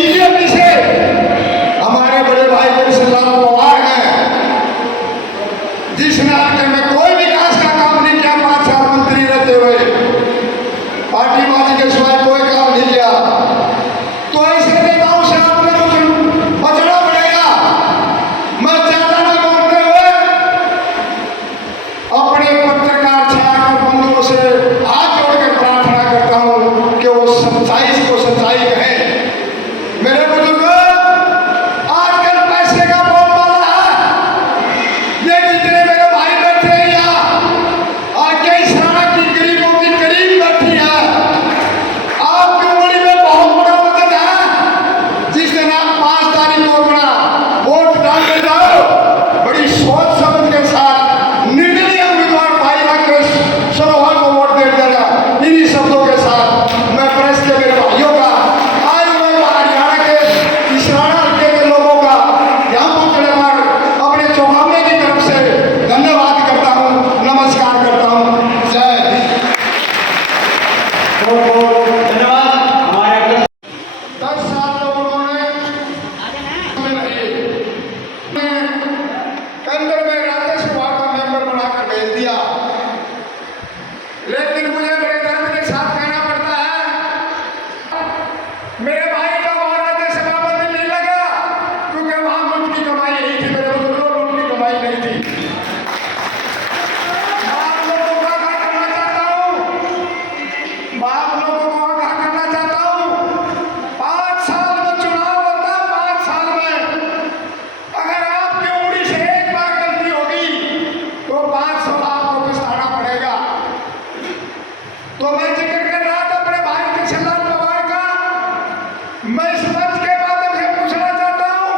BJP से हमारे बड़े भाई कृष्णलाल पवार हैं, जिसने आगे में कोई विकास का काम नहीं किया। 5 साल मंत्री रहते हुए पार्टीबाजी के सिवाय कोई काम नहीं किया। तो ऐसे नेताओं से आपने कुछ बचना पड़ेगा। मैं ज्यादा न बोलते हुए अपने पत्रकार छात्र बंधुओं से हाथ जोड़ के प्रार्थना करता हूं कि वो सच्चाई को सच्चाई कहें। मेरे बुजुर्ग, आजकल पैसे का बोलबाला है। ये जितने मेरे भाई बैठे हैं यहाँ और कई सारा की गरीबों की गरीब बैठी है, आपकी उंगली में बहुत बड़ा वजन है। जिस दिन आप 5 तारीख को अपना वोट डालने जाओ, बड़ी सोच समझ के साथ निर्दलीय उम्मीदवार भाई राकेश सरोहर को वोट दे देना। इन्हीं शब्दों के साथ मैं प्रेस के मेरे भाइयों का, आज मैं हरियाणा के इसराना हल्के के लोगों का यहाँ पहुँचने पर अपने चौहाने की तरफ से धन्यवाद करता हूँ, नमस्कार करता हूँ। जय हिंद। धन्यवाद। हमारे 10 साल लोगों ने केंद्र में राज्यसभा का मेंबर बनाकर भेज दिया, लेकिन मुझे बड़े दर्द के साथ कहना पड़ता है, मेरे भाई का वहां राज्यसभा में नहीं लगा, क्योंकि वहां मुल्क की कमाई नहीं थी। मेरे बुजुर्गों, मुल्क की कमाई नहीं थी। आप लोगों का आगाह करना चाहता हूं, आप लोगों को आगाह करना चाहता हूं, 5 साल में चुनाव होता है। 5 साल में अगर आपकी उंगली से एक बार गलती होगी तो 5 साल आपको पछताना पड़ेगा। तो मैं जिक्र कर रहा था अपने भाई कृष्णलाल पवार का। मैं इस मंच के माध्यम से पूछना चाहता हूं,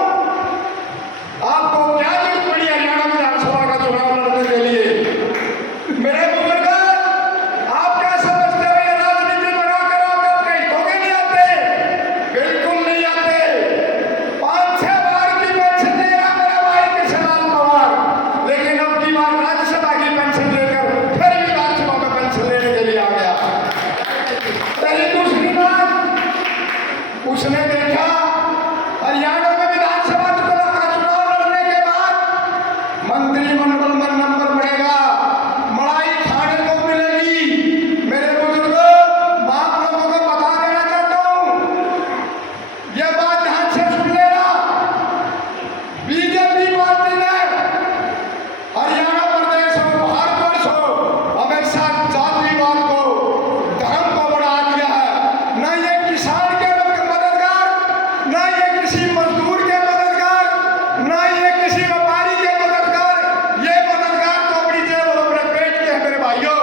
आपको क्या जरूरत पड़ी हरियाणा विधानसभा का चुनाव लड़ने के लिए? मेरे बुजुर्ग, आप क्या समझते हो ये राजनीति बनाकर आप कहीं धोखे नहीं आते? बिल्कुल नहीं आते। 5-6 बार की पेंशन ले रहा मेरा भाई कृष्णलाल पवार, लेकिन अब की बार राज्यसभा की पेंशन लेकर फिर विधानसभा में पेंशन लेने के लिए आ गया। रही दूसरी बात, उसने देखा हरियाणा में विधानसभा का चुनाव लड़ने के बाद मंत्रिमंडल में नंबर बढ़ेगा, मलाई खाने को मिलेगी। मेरे बुजुर्गों, मैं आप लोगों को बता देना चाहता हूं, यह बात ध्यान से सुन लेना। बीजेपी पार्टी ने हरियाणा प्रदेश और भारतवर्ष हो हमेशा जातिवाद को, धर्म को बढ़ा दिया है। न ये किसान के मददगार, न ये किसी मजदूर के मददगार, न ये किसी व्यापारी के मददगार। ये मददगार तो अपनी जेब और अपने पेट के हैं। मेरे भाइयों,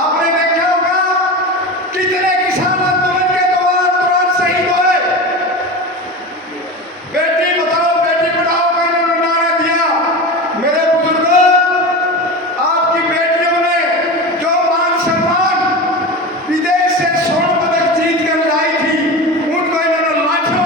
आपने देखा होगा कितने किसान आंदोलन के दौरान शहीद हुए। बेटी बचाओ बेटी पढ़ाओ का इन्होंने नारा दिया। मेरे बुजुर्गों, आपकी बेटियों ने जो मान सम्मान विदेश से स्वर्ण पदक जीत कर लाई थी, उनको इन्होंने लाठियों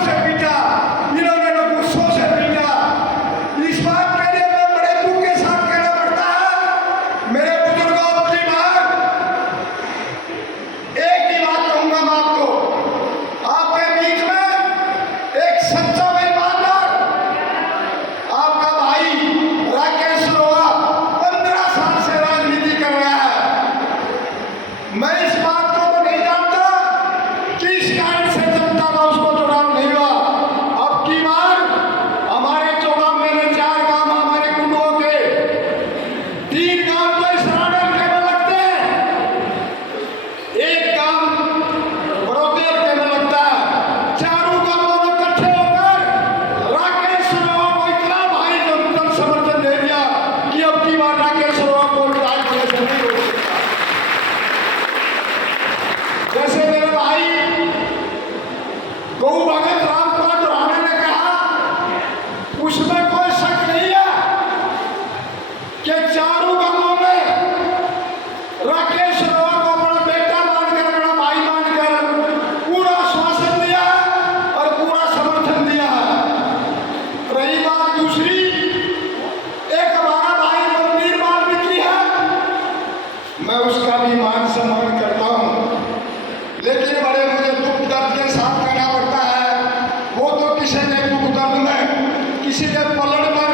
किसी के पलड़ पर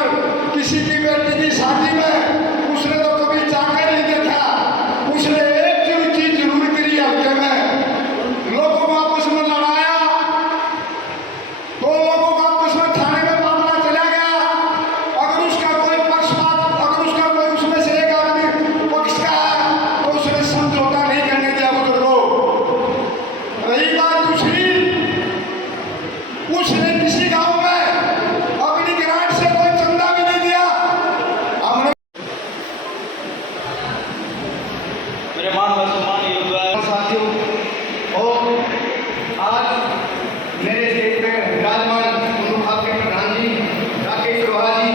किसी की बेटी की शादी में उसने तो कभी जाकर नहीं देखा, उसने एक चीज जरूर करी हल्के में, लोगों को आपस में लड़ाया, दो लोगों को आपस में थाने में मामला चला गया। अगर उसका कोई पक्षपात, अगर उसका कोई उसमें से एक आदमी पक्ष का है तो उसने समझौता नहीं करने दिया बुजुर्गों। रही बात दूसरी, उसने किसी गांव में अपनी ग्रांट से कोई चंदा भी नहीं दिया। हमने मेरे मान व सम्मान योग्य साथियों, और आज मेरे स्टेज पे विराजमान उर्दू विभाग के प्रधान जी राकेश रोहा जी,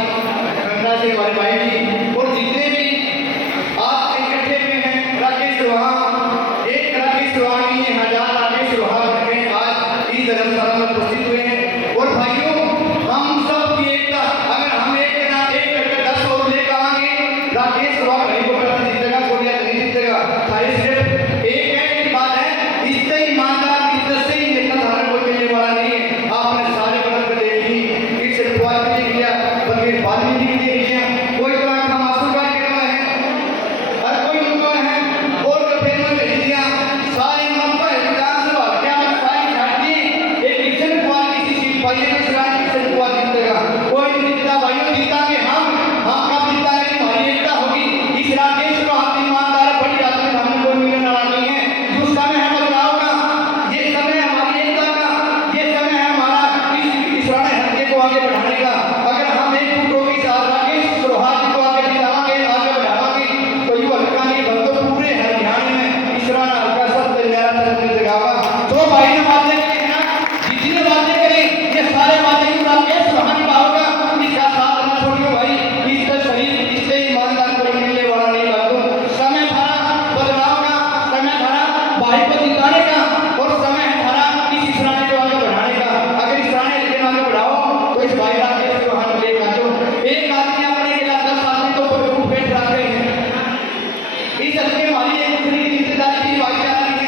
गंगा से हमारे भाई जी, और जितने भी आज इकट्ठे हुए हैं, राकेश रोहा, एक राकेश रोहा नहीं है, हजार राकेश रोहा बनके आज इस धर्मशाला में उपस्थित हुए हैं। और भाइयों, हम सब की एकता, अगर हम एक ना एक करके 10 और लेकर आएंगे, राकेश रोहा नहीं को प्रति जीतेगा, कोरिया नहीं जीतेगा। खाली सिर्फ एक है, एक बात है, इससे ईमानदार, इज्जत से ही नेता धारण कोई मिलने वाला नहीं है। आपने सारे बदल कर देख ली, इस रखवाल के लिए किया, बल्कि बालमी के लिए किया, कोई तो आंखा मासूम का कहना है, हर कोई उनको है, और तो फिर में भेज दिया, सारी नंबर विधानसभा क्या मैं सारी छाट दी, एक किशन कुमार किसी सीट पाई है, तो राज किशन कुमार जीतेगा, कोई नहीं जीतता। भाइयों, जीतांगे हम कब जीतांगे, हमारी एकता होगी। इस राकेश को आप ईमानदार बड़ी आदमी हमने कोई मिलने वाला नहीं है। जो समय है बदलाव का, ये समय हमारी एकता का, ये समय है हमारा इस राणे हल्के को आगे बढ़ाने का। अगर हम एक फुटों के साथ राकेश रोहा जी को आगे दिलावांगे, आगे बढ़ावांगे, तो युवा हल्का नहीं बल्कि पूरे हरियाणा में इस राणा हल्का सबसे न्यारा तरफ जगावा। तो भाई ने बातें की ना, जितनी बातें करें, ये सारे बातें ही राकेश रोहा जी होगा, इसका साथ ना छोड़ियो भाई, इससे शरीर, इससे ईमानदार कोई मिलने वाला नहीं। बातों समय था बदलाव का, समय था भाई को जिताने का, और समय है था इस राणे को आगे बढ़ाने का। अगर इस राणे को आगे बढ़ाओ तो इस भाई राकेश को हम ले आजो। एक आदमी अपने इलाका 10 आदमी को पर पेट रखते हैं, इस हल्के वाली एक दूसरे की जिम्मेदारी की भाईचारा है।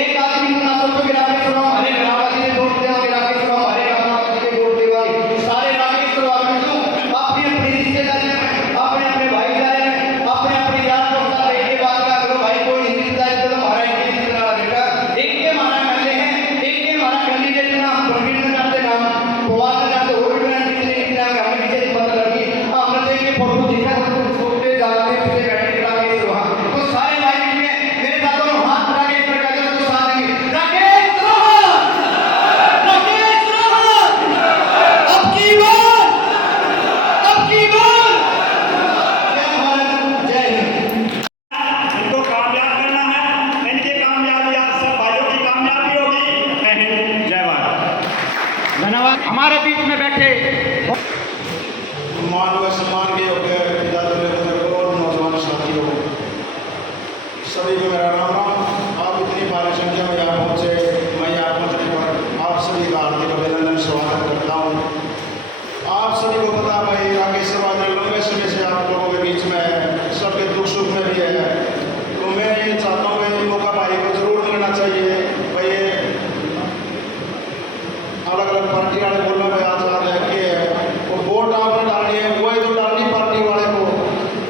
एक आदमी को ना सोचो कि राकेश को हमारे ग्रामवासी ने वोट दिया, राकेश को हमारे ग्रामवासी ने वोट दिया, सारे राकेश को आप क्यों अपनी अपनी रिश्तेदारी में, अपने अपने भाईचारे में, अपने अपने यार दोस्त का एक के बात का करो भाई, कोई नहीं जीतता है तो हमारा एक ही जीतने वाला बेटा, एक के हमारा एमएलए है, एक के हमारा कैंडिडेट नाम प्रवीण ने नाते नाम पवार ने नाते और भी नाम कितने कितने नाम हमने किसी पता लगी, हमने तो ये फोटो देखा तो सोचते जाते पीछे बैठे राकेश रोहा, तो सारे भाई मिलके मेरे साथ दोनों हाथ उठा के ऊपर कर दो, तो साथ देंगे राकेश रोहा, राकेश रोहा, अब की बार, अब की बार, जय भारत, जय हिंद। इनको कामयाब करना है, इनकी कामयाबी आप सब भाइयों की कामयाबी होगी। जय हिंद, जय भारत। धन्यवाद। हमारे बीच में बैठे मान व सम्मान के योग्य पिताजी बुजुर्गों और नौजवान साथियों, सभी को मेरा राम राम। आप इतनी भारी संख्या में यहाँ पहुँचे, मैं यहाँ पहुँचने पर आप सभी का हार्दिक अभिनंदन स्वागत करता हूँ। आप सभी को पता भाई राकेश रोहा जी लंबे समय से आप लोगों के बीच में है, सबके दुख सुख में भी है, तो मैं ये चाहता हूँ कि मौका भाई को जरूर मिलना चाहिए। भाई अलग अलग पार्टी वाले बोलना भाई आज है कि वो वोट आपने डालनी है, वही तो डालनी पार्टी वाले को,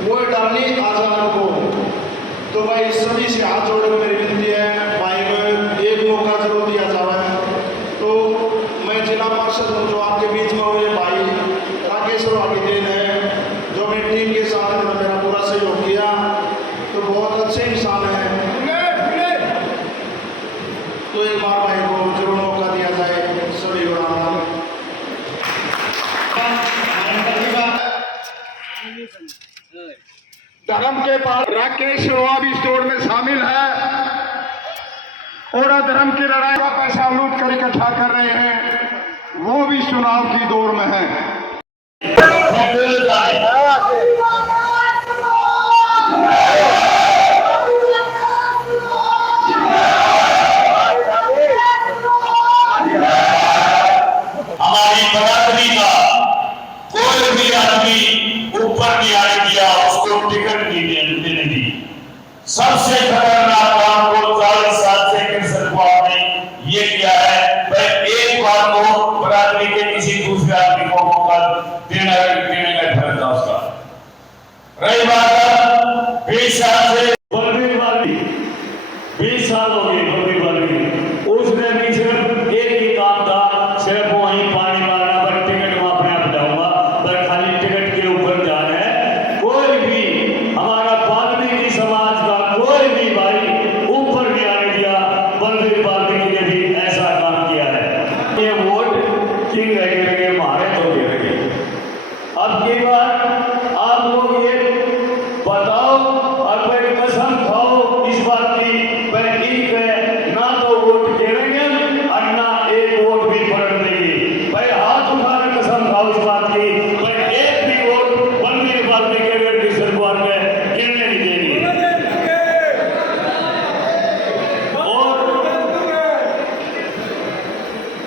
वही डालनी आजाद को। तो भाई सभी से हाथ जोड़ के मेरी विनती है, भाई को एक मौका जरूर दिया जाए। तो मैं जिला पार्षद हूँ जो आपके बीच में हुए भाई राकेश रोहा की देन है, जो मेरी टीम के साथ मेरा पूरा सहयोग किया, तो बहुत अच्छे इंसान है। तो एक बार भाई को जरूर मौका दिया जाए। सभी को राम राम। धर्म के पास राकेश रोहा भी स्टोर में शामिल है और धर्म की लड़ाई का पैसा लूट कर इकट्ठा कर रहे हैं, वो भी चुनाव की दौर में है। हमारी बरादरी का कोई भी आदमी ऊपर नहीं आने दिया, उसको टिकट नहीं देने दी। सबसे खतरनाक काम को 40 साल से कृष्ण को आपने ये किया है, भाई एक बार को बरादरी के किसी दूसरे आदमी को मौका दे रही बात 20 साल से बलबीर वाली 20 साल हो गए बलबीर वाली, उसने भी सिर्फ एक ही काम था, सिर्फ वहीं पानी मारना, पर टिकट में अपने आप जाऊंगा, पर खाली टिकट के ऊपर जाना है। कोई भी हमारा वाल्मीकि समाज का कोई भी भाई ऊपर नहीं आने दिया। बलबीर वाल्मीकि ने भी ऐसा काम किया है। ये वोट किंग रहे मारे तो दे रहे। अब की बार आप लोग ये बताओ और भाई कसम खाओ इस बात की, भाई इनके ना तो वोट गिरेंगे और ना एक वोट भी पलट देंगे। भाई हाथ उठाकर कसम खाओ इस बात की, भाई एक भी वोट बलबीर वाल्मीकि के अगर की सरकार में गिरने नहीं देंगे।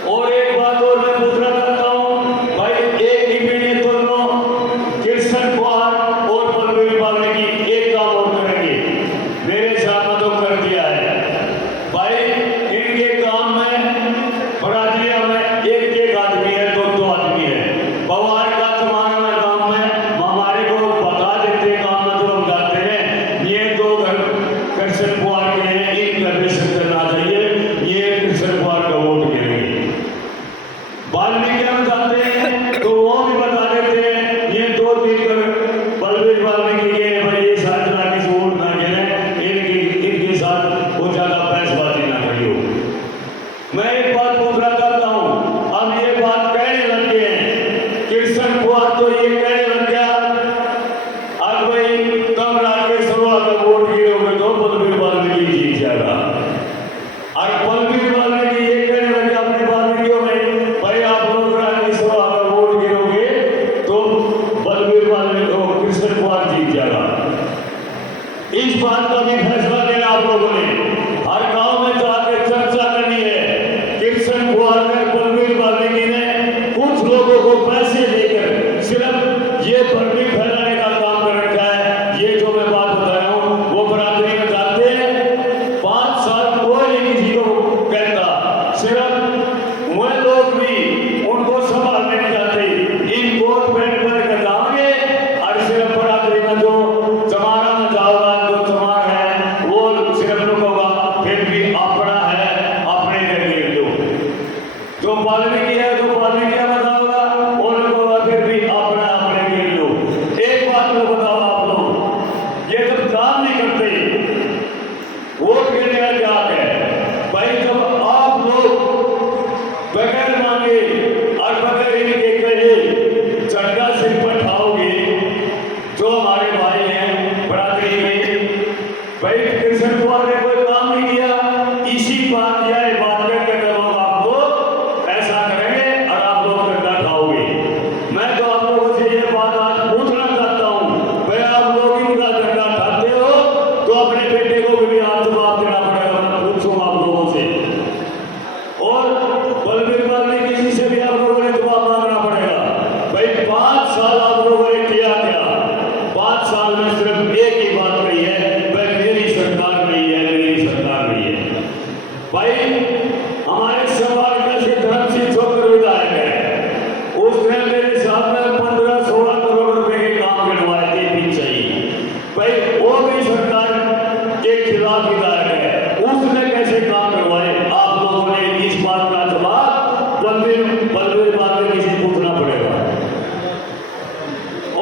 और एक बात और मैं पूछना चाहता हूँ, भाई एक ही पीढ़ी दोनों कृष्ण कुमार और बलबीर वाल्मीकि एक काम और करेंगे, मेरे सामने तो कर दिया है। भाई इनके काम में बरादरिया में एक आदमी है, दो आदमी है। बवार का तुम्हारा में काम में हमारे को बता देते काम में, तो हम जाते हैं ये दो घर कृष्ण कुमार के हैं, इन घर में शंकर ना चाहिए, ये कृष्ण कुमार का वोट गिरेंगे। वाल्मीकि हम जाते हैं तो वो भी बता देते हैं ये 2-3 कर बलबीर वाल्मीकि के भाई ये साथ लाके से वोट ना गिरे, इनके साथ वो ज्यादा बहसबाजी ना करियो। मैं एक बात पूछना चाहता हूँ, अब ये बात कहने लग गए हैं, कृष्ण कुमार तो ये कहने लग गया अब भाई कम राकेश का वोट गिरोगे तो बलबीर वाल्मीकि जीत जाएगा। और बलबीर वाल्मीकि ये कहने लगे अपने वाल्मीकियों में, भाई आप लोग राकेश का वोट गिरोगे तो बलबीर वाल्मीकि को कृष्ण कुमार जीत जाएगा। इस बात का भी फैसला लेना आप लोगों ने, हर गांव में जाकर चर्चा करनी है। कृष्ण कुमार ने बलबीर वाल्मीकि ने कुछ लोगों को पैसे देकर सिर्फ ये भर्ती फैलाने का काम कर रखा है। ये जो मैं बात बता रहा हूँ वो बरादरी में जाते हैं, 5 साल कोई किसी को कहता, सिर्फ वो लोग भी उनको संभालने नहीं जाते। इन कोट पैंट पर कर जाओगे और सिर्फ बरादरी में जो जमाना में जाओगा तो जमार है वो सिर्फ रुकोगा, फिर भी अपना है अपने करके लो। जो वाल्मीकि है जो वाल्मीकि बताओगा वो रुकोगा, फिर भी अपना अपने कर लो। एक बात तो बताओ आप लोग, ये जब काम नहीं करते वोट गिरने का क्या है? भाई जब आप लोग बगैर मांगे और बगैर इनके कहे चड्डा सिर पर ठाओगे, जो हमारे भाई हैं बरादरी में, भाई कृष्ण कुमार ने कोई काम नहीं किया, इसी बात या बात करके लोग आपको ऐसा करेंगे और आप लोग चड्डा खाओगे। मैं तो आप लोगों से ये बात आज पूछना चाहता हूँ, भाई आप लोग इनका चड्डा खाते हो तो अपने बेटे को भी आप जवाब देना पड़ेगा। मैं पूछूंगा आप लोगों से, और बलबीर वाल्मीकि जी से भी आप लोगों ने जवाब मांगना पड़ेगा। भाई 5 साल आप लोगों ने किया क्या? 5 साल में सिर्फ एक ही बात कही है, भाई मेरी सरकार नहीं है, मेरी सरकार नहीं है। भाई हमारे समाज का से धर्म सिंह छोकर विधायक है, उसने मेरे साथ में 15-16 करोड़ रुपए के काम गिनवाए थे पीछे ही। भाई वो भी सरकार के खिलाफ विधायक है, उसने कैसे काम करवाए? आप लोगों ने इस बात का जवाब बलबीर वाल्मीकि से पूछना पड़ेगा।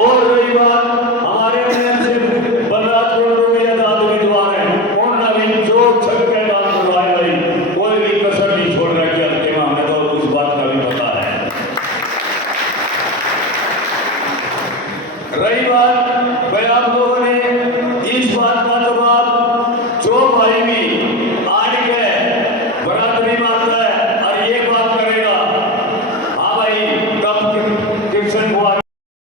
और रही बात